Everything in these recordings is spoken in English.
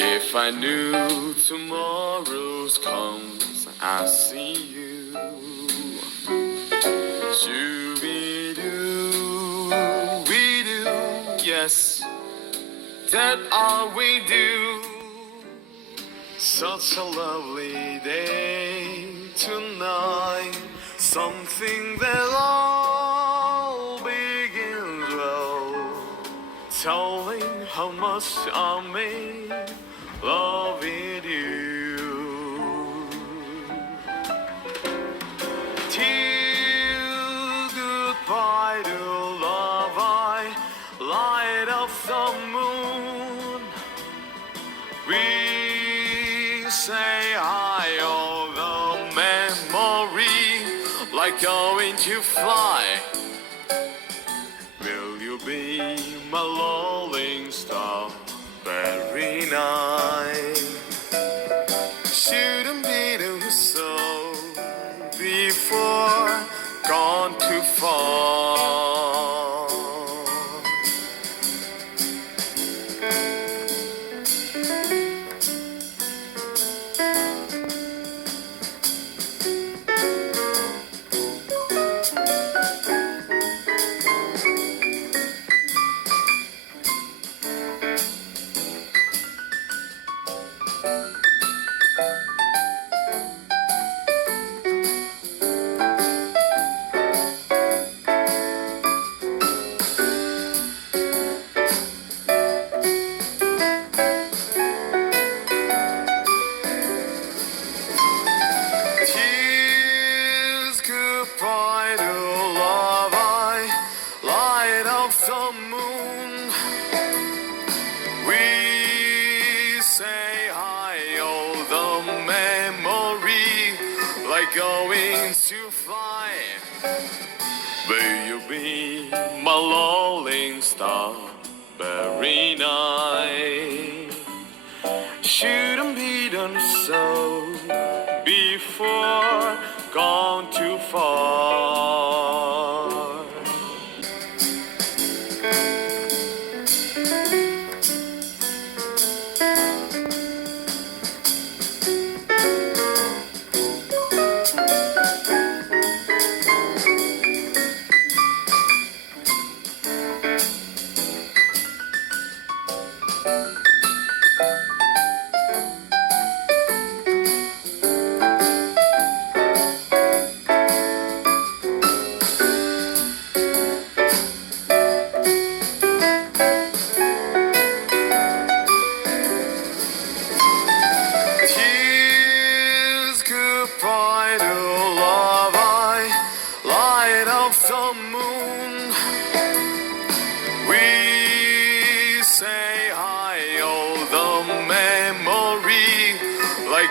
If I knew tomorrow's comes, I see you. Shoo-be-doo, we do, yes, that all we do. Such a lovely day tonight, something that all begins well, telling how much I may love with you. Till goodbye to love, I light up the moon. We say hi on the memory, like going to fly. Will you be my lolling star? Very nice. Shouldn't be do so before gone too far. Going to fly. Will you be my lolling star? Very nice. Shouldn't be done so before gone too far.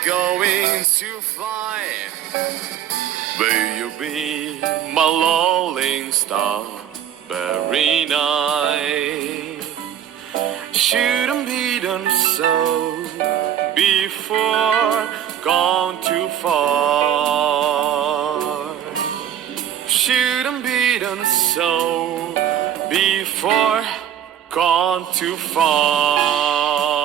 Going to fly. Will you be my lolling star? Very nice. Shouldn't be done so before gone too far. Shouldn't be done so before gone too far.